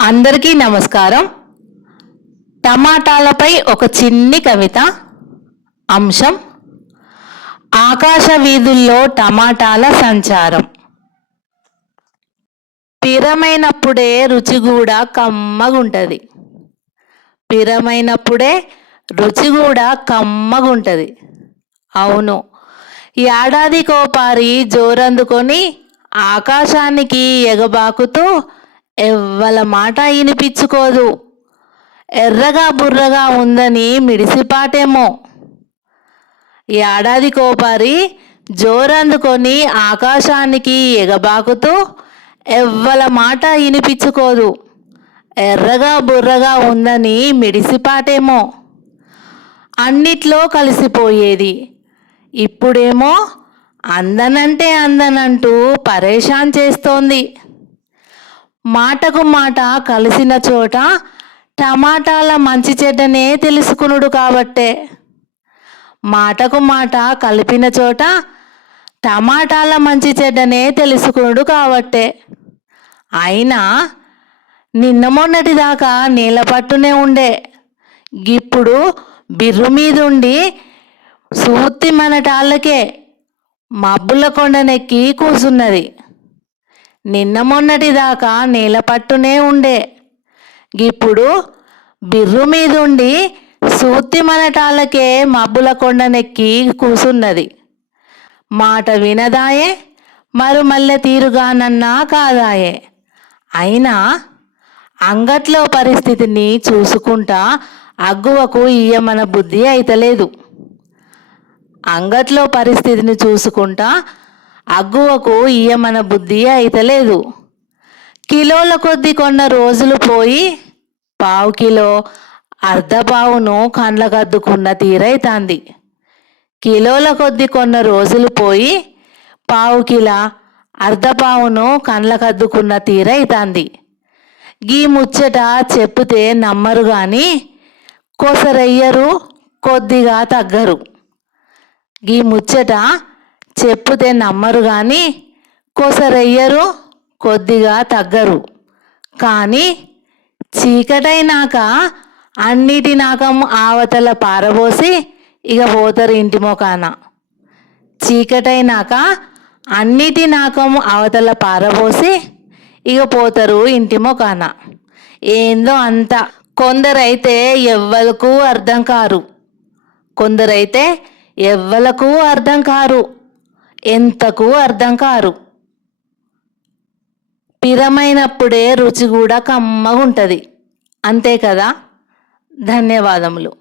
అందరికీ నమస్కారం. టమాటాలపై ఒక చిన్ని కవిత. అంశం: ఆకాశ వీధుల్లో టమాటాల సంచారం. పిరమైనప్పుడే రుచి కూడా కమ్మగుంటది. పిరమైనప్పుడే రుచి కూడా కమ్మగుంటది. అవును, ఏడాదికోపారి జోరందుకొని ఆకాశానికి ఎగబాకుతూ ఎవ్వల మాట వినిపించుకోదు. ఎర్రగా బుర్రగా ఉందని మిడిసిపాటేమో. ఏడాదికోపారి జోరందుకొని ఆకాశానికి ఎగబాకుతూ ఎవ్వల మాట వినిపించుకోదు. ఎర్రగా బుర్రగా ఉందని మిడిసిపాటేమో. అన్నిట్లో కలిసిపోయేది. ఇప్పుడేమో అందనంటే అందనంటూ పరేషాన్ చేస్తోంది. మాటకు మాట కలిసిన చోట టమాటాల మంచి చెడ్డనే తెలుసుకునుడు కాబట్టే. మాటకు మాట కలిపిన చోట టమాటాల మంచి చెడ్డనే తెలుసుకునుడు కాబట్టే. అయినా నిన్న మొన్నటిదాకా నీళ్ళ పట్టునే ఉండే. ఇప్పుడు బిర్రు మీదుండి సూత్తి మనటాళ్ళకే మబ్బుల కొండనెక్కి కూసున్నది. నిన్న మొన్నటిదాకా నీళ్ళ పట్టునే ఉండే. ఇప్పుడు బిర్రు మీదుండి సూత్తి మనటాళ్ళకే మబ్బుల కొండనెక్కి కూసున్నది. మాట వినదాయే, మల్లె తీరుగానన్నా కాదాయే. అయినా అంగట్లో పరిస్థితిని చూసుకుంటా అగ్గువకు ఇయ్యమన బుద్ధి అయితలేదు. అంగట్లో పరిస్థితిని చూసుకుంటా అగ్గువకు ఇయ్యమన బుద్ధి అయితలేదు. కిలోల కొద్ది కొన్న రోజులు పోయి పావు కిలో అర్ధపావును కండ్లకద్దుకున్న తీరైతాంది. కిలోల కొద్ది కొన్న రోజులు పోయి పావు కిలో అర్ధపావును కండ్లకద్దుకున్న తీరైతాంది. గీ ముచ్చట చెప్పుతే నమ్మరు గాని కొసరెయ్యరు, కొద్దిగా తగ్గరు. గీ ముచ్చట చెప్పుతే నమ్మరు గాని కొసరెయ్యరు, కొద్దిగా తగ్గరు. కానీ చీకటైనాక అన్నిటి నాకం ఆవతల పారబోసి ఇక పోతారు ఇంటి మొకాన. చీకటైనాక అన్నిటి నాకం అవతల పారబోసి ఇక పోతారు ఇంటి మొకాన. ఏందో అంత. కొందరైతే ఎవ్వలకు అర్థం కారు. కొందరైతే ఎవ్వలకు అర్థం కారు. ఎంతకు అర్థం కారు. పిరమైనప్పుడే రుచి కూడా కమ్మగుంటది. అంతే కదా. ధన్యవాదములు.